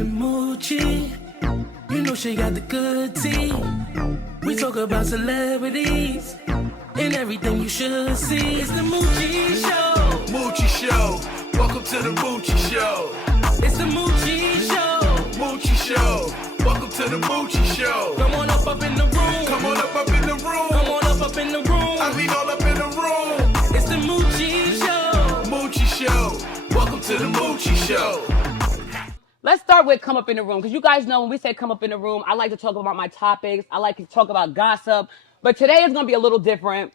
with Moochie. You know she got the good tea. We talk about celebrities and everything you should see. It's the Moochie Show. Moochie Show. Welcome to the Moochie Show. It's the Moochie Show. Moochie Show. Welcome to the Moochie Show. Come on up in the room. Come on up in the room. Come on up in the room. I mean all up in the room. It's the Moochie Show. Moochie Show. Welcome to the Moochie Show. Let's start with come up in the room, because you guys know when we say come up in the room, I like to talk about my topics. I like to talk about gossip, but today is going to be a little different.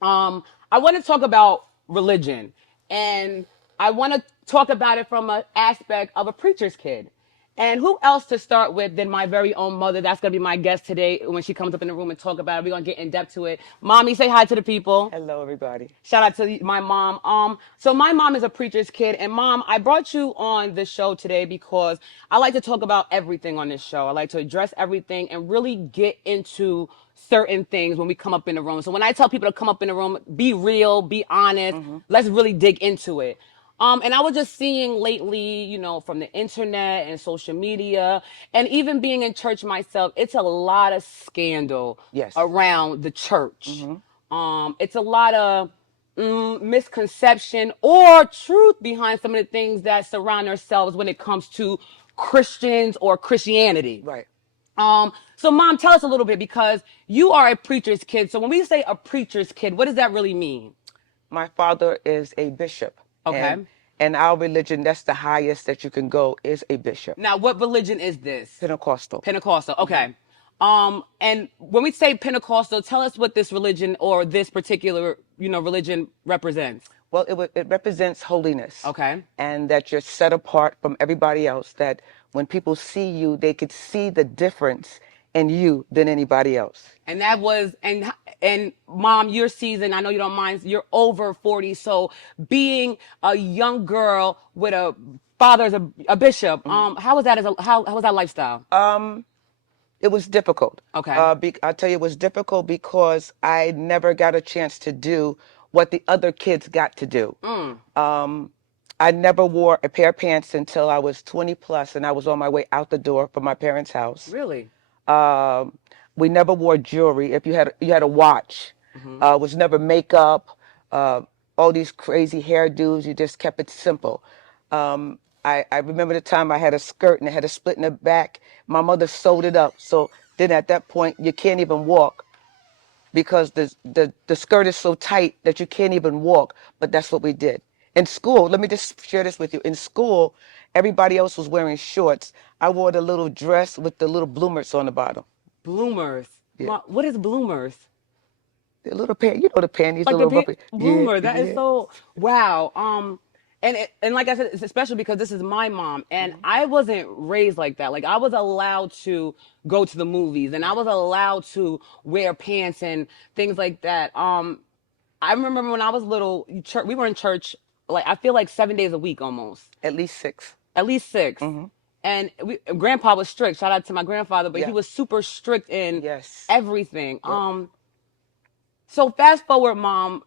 I want to talk about religion, and I want to talk about it from an aspect of a preacher's kid. And who else to start with than my very own mother? That's going to be my guest today when she comes up in the room and talk about it. We're going to get in depth to it. Mommy, say hi to the people. Hello, everybody. Shout out to my mom. So my mom is a preacher's kid, and Mom, I brought you on this show today because I like to talk about everything on this show. I like to address everything and really get into certain things when we come up in the room. So when I tell people to come up in the room, be real, be honest, let's really dig into it. And I was just seeing lately, you know, from the internet and social media, and even being in church myself, it's a lot of scandal around the church. It's a lot of misconception or truth behind some of the things that surround ourselves when it comes to Christians or Christianity. Right. So Mom, tell us a little bit, because you are a preacher's kid. So when we say a preacher's kid, what does that really mean? My father is a bishop. Okay. And our religion, that's the highest that you can go, is a bishop. Now, what religion is this? Pentecostal. Pentecostal, okay. And when we say Pentecostal, tell us what this religion or this particular, religion represents. Well, it represents holiness. Okay. And that you're set apart from everybody else, that when people see you, they could see the difference in you than anybody else. And that was, and Mom, you're seasoned, I know you don't mind, you're over 40, so being a young girl with a father as a bishop, how was that how was that lifestyle? It was difficult. Okay. I'll tell you, it was difficult because I never got a chance to do what the other kids got to do. I never wore a pair of pants until I was 20 plus, and I was on my way out the door from my parents' house. Really? We never wore jewelry. If you had a watch, was never makeup, all these crazy hairdos. You just kept it simple. I remember the time I had a skirt and it had a split in the back. My mother sewed it up. So then at that point, you can't even walk because the skirt is so tight that you can't even walk. But that's what we did. In school, let me just share this with you. In school, everybody else was wearing shorts. I wore the little dress with the little bloomers on the bottom. Bloomers? Yeah. Mom, what is bloomers? The little panties, the panties, Like the little bloomer, yeah, that is so, wow. And like I said, it's especially because this is my mom, and I wasn't raised like that. Like, I was allowed to go to the movies, and I was allowed to wear pants and things like that. I remember when I was little, we were in church, like, I feel like 7 days a week almost. At least 6. At least 6. And Grandpa was strict. Shout out to my grandfather, but he was super strict in everything. Yep. So fast forward, Mom,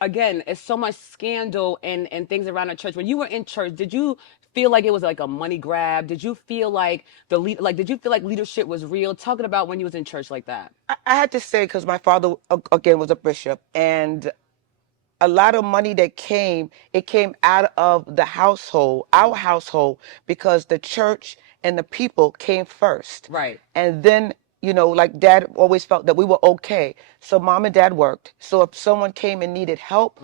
again, it's so much scandal and things around the church. When you were in church, did you feel like it was like a money grab? Did you feel like did you feel like leadership was real? Talking about when you was in church like that. I had to say, because my father, again, was a bishop, and a lot of money that came out of the household, our household, because the church and the people came first. Right. And then, like Dad always felt that we were okay. So Mom and Dad worked. So if someone came and needed help,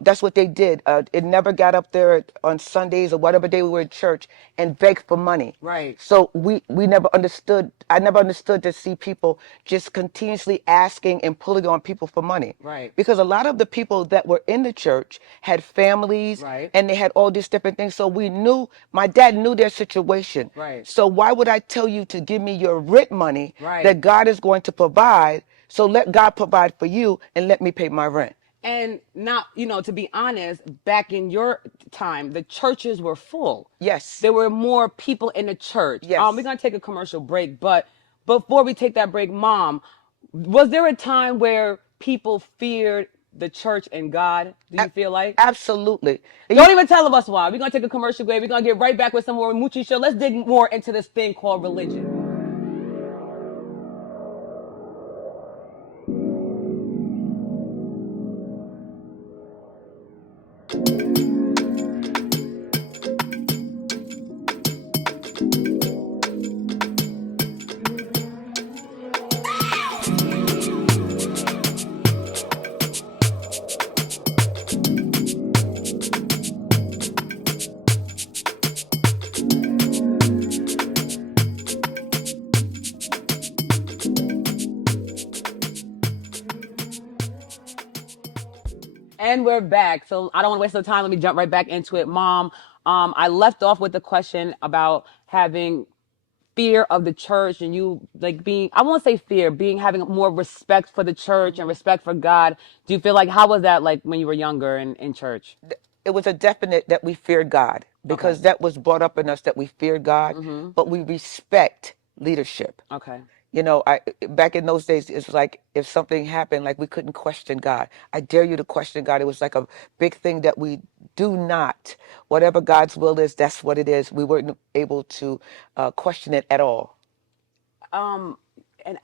that's what they did. It never got up there on Sundays or whatever day we were in church and begged for money. Right. So we never understood. I never understood to see people just continuously asking and pulling on people for money. Right. Because a lot of the people that were in the church had families, right, and they had all these different things. So my dad knew their situation. Right. So why would I tell you to give me your rent money right, that God is going to provide? So let God provide for you and let me pay my rent. And not, to be honest, back in your time, the churches were full. Yes. There were more people in the church. Yes. We're going to take a commercial break, but before we take that break, Mom, was there a time where people feared the church and God? Do you feel like? Absolutely. Don't even tell us why. We're gonna take a commercial break. We're gonna get right back with some more Moochie show. Let's dig more into this thing called religion. And we're back. So I don't want to waste no time. Let me jump right back into it. Mom, I left off with the question about having fear of the church and you like being, I won't say fear, being having more respect for the church and respect for God. Do you feel like, how was that like when you were younger in church? It was a definite that we feared God because Okay. that was brought up in us that we feared God, but we respect leadership. Okay. You know, back in those days, it's like if something happened, like we couldn't question God. I dare you to question God. It was like a big thing that we do not. Whatever God's will is, that's what it is. We weren't able to question it at all. And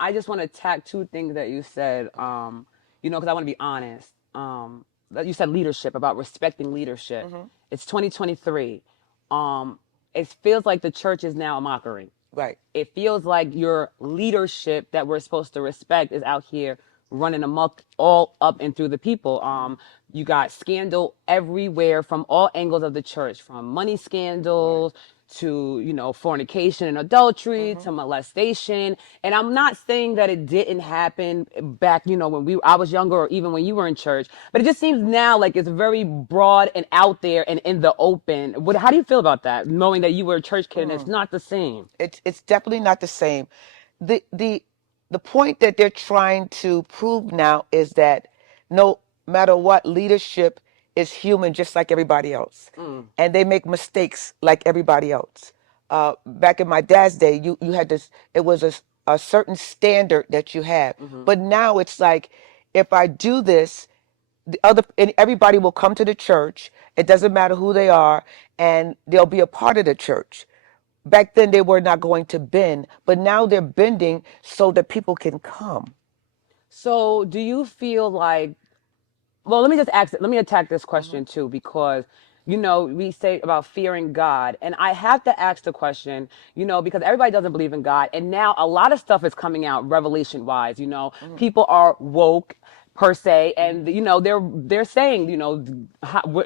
I just want to attack two things that you said, because I want to be honest. That you said leadership, about respecting leadership. It's 2023. It feels like the church is now a mockery. Right. It feels like your leadership that we're supposed to respect is out here running amok all up and through the people. You got scandal everywhere from all angles of the church, from money scandals to, fornication and adultery to molestation. And I'm not saying that it didn't happen back, when I was younger or even when you were in church, but it just seems now like it's very broad and out there and in the open. How do you feel about that, knowing that you were a church kid and it's not the same? It's definitely not the same. The the the point that they're trying to prove now is that no matter what, leadership is human just like everybody else. And they make mistakes like everybody else. Back in my dad's day, you had this, it was a certain standard that you have. But now it's like, if I do this, and everybody will come to the church. It doesn't matter who they are, and they'll be a part of the church. Back then they were not going to bend, but now they're bending so that people can come. So do you feel like, well, let me attack this question too, because, we say about fearing God, and I have to ask the question, because everybody doesn't believe in God. And now a lot of stuff is coming out revelation wise, people are woke per se, and they're saying,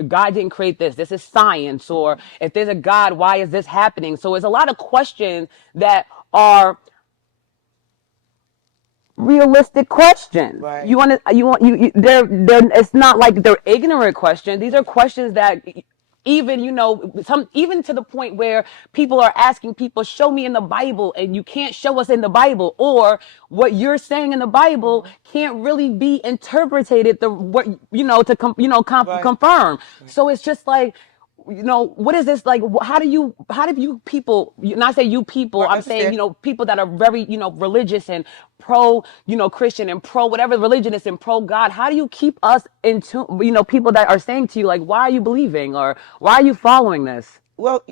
God didn't create this, this is science, or if there's a God, why is this happening? So there's a lot of questions that are realistic questions. Right. They're it's not like they're ignorant questions. These are questions that even, even to the point where people are asking people, show me in the Bible, and you can't show us in the Bible, or what you're saying in the Bible can't really be interpreted Right. confirm. So it's just like, what is this like? How do you people, not say you people, Right, I I'm saying, understand. people that are very, religious and pro, Christian and pro whatever religion is and pro God, how do you keep us into, people that are saying to you, like, why are you believing, or why are you following this? Well,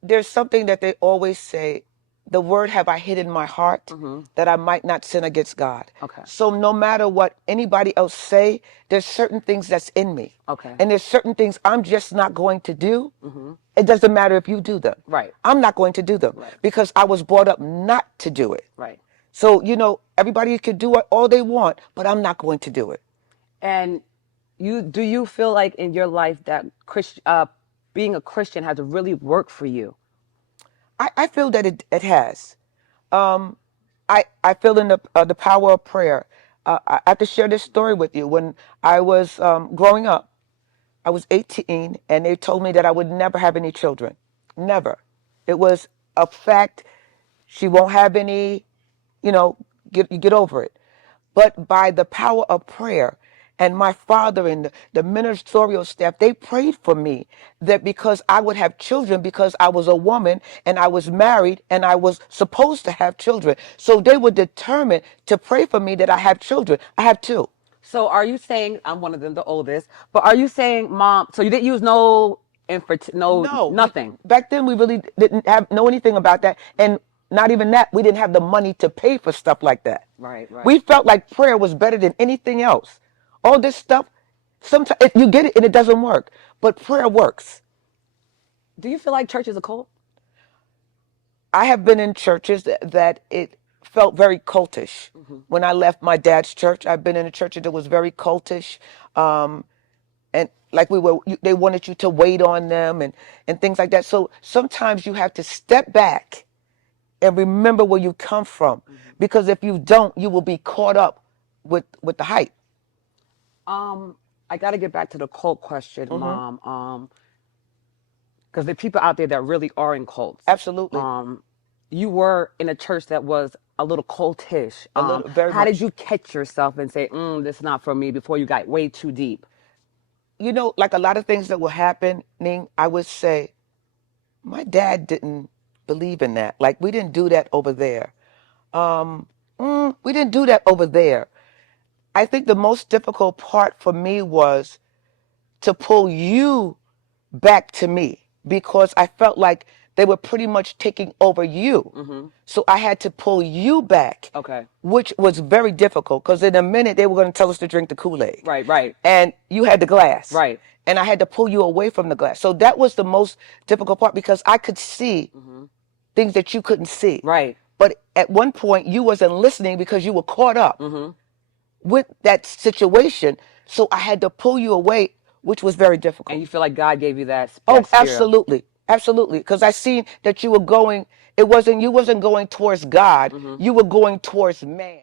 there's something that they always say, the word have I hid in my heart that I might not sin against God. Okay. So no matter what anybody else say, there's certain things that's in me. Okay. And there's certain things I'm just not going to do. It doesn't matter if you do them. Right. I'm not going to do them because I was brought up not to do it. Right. So, everybody can do all they want, but I'm not going to do it. And do you feel like in your life that being a Christian has really worked for you? I feel that it has. I feel in the power of prayer. I have to share this story with you. When I was growing up, I was 18, and they told me that I would never have any children. Never. It was a fact. She won't have any, get over it. But by the power of prayer, and my father and the ministerial staff, they prayed for me that because I would have children, because I was a woman and I was married and I was supposed to have children. So they were determined to pray for me that I have children. I have two. So are you saying I'm one of them, the oldest? But are you saying, Mom? So you didn't use no no No, nothing. back then we really didn't know anything about that, and not even that, we didn't have the money to pay for stuff like that. Right, We right. felt like prayer was better than anything else. All this stuff, sometimes you get it and it doesn't work, but prayer works. Do you feel like church is a cult? I have been in churches that it felt very cultish. When I left my dad's church, I've been in a church that was very cultish. Um, and like they wanted you to wait on them and things like that. So sometimes you have to step back and remember where you come from, because if you don't, you will be caught up with the hype. I got to get back to the cult question, Mom. Because there are people out there that really are in cults. Absolutely. You were in a church that was a little cultish. A little, very How did much. you catch yourself and say, "This is not for me," before you got way too deep? You know, like a lot of things that were happening, I would say, my dad didn't believe in that. Like, we didn't do that over there. We didn't do that over there. I think the most difficult part for me was to pull you back to me, because I felt like they were pretty much taking over you. So I had to pull you back, Okay. which was very difficult, because in a minute they were going to tell us to drink the Kool-Aid. Right, right, And you had the glass. right. And I had to pull you away from the glass. So that was the most difficult part, because I could see things that you couldn't see. Right. But at one point you wasn't listening because you were caught up with that situation. So I had to pull you away, which was very difficult. And you feel like God gave you that, Oh, that spirit. absolutely. Absolutely. Because I seen that you were going, you wasn't going towards God, you were going towards man.